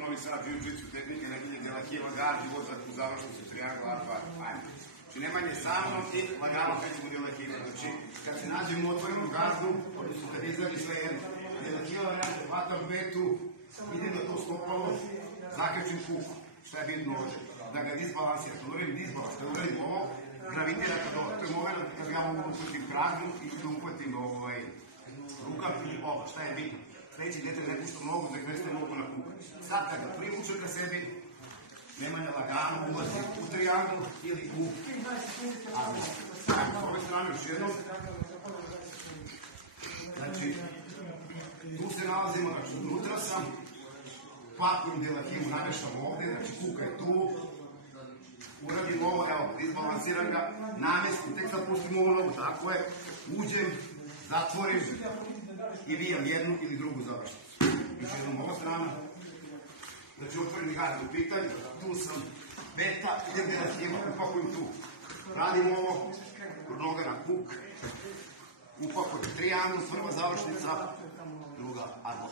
Novi Sad, jiu-jitsu, tehnike, nedelje, delakijeva, gardi, vozak u završnicu, triangla, arba, ajmo. Znači, Nemanje sa mnom i lagano krećemo delakijeva. Znači, kad se nađemo u otvorenom gazdu, odnosno kad izađe sve jedno, delakijeva, vrati, hvatam petu, idem na to stopalo, zakrećem kuku. Šta je bitno ovdje? Da ga disbalansira. Kad uverim disbalans, kad uverim ovo, gravitira kad ovo. To je moment kad ja mogu uputim krađu i da uputim rukav i ovo. Šta je bitno? Sljedeći dete ne pušta nogu, da greste nogu na kuka. Sad kad ga privuče ka sebi, Nemanja lagano ulazi u triangl ili u armu. S ove strane još jednom. Znači, tu se nalazimo, znači unutra sam, pakujem delakivu, namještam ovdje, znači kuka je tu, uradim ovo, evo, izbalansiram ga, namjestim, tek sad pustim ovu nogu, tako je, uđem, zatvorim i vijam jednu ili drugu završnicu. Još jednom ova strana, znači otvorim gard u pitanju, tu sam, beta, idem delakiva, upakujem tu. Radim ovo, noga na kuk, upakujem triangl, prva završnica, druga arma.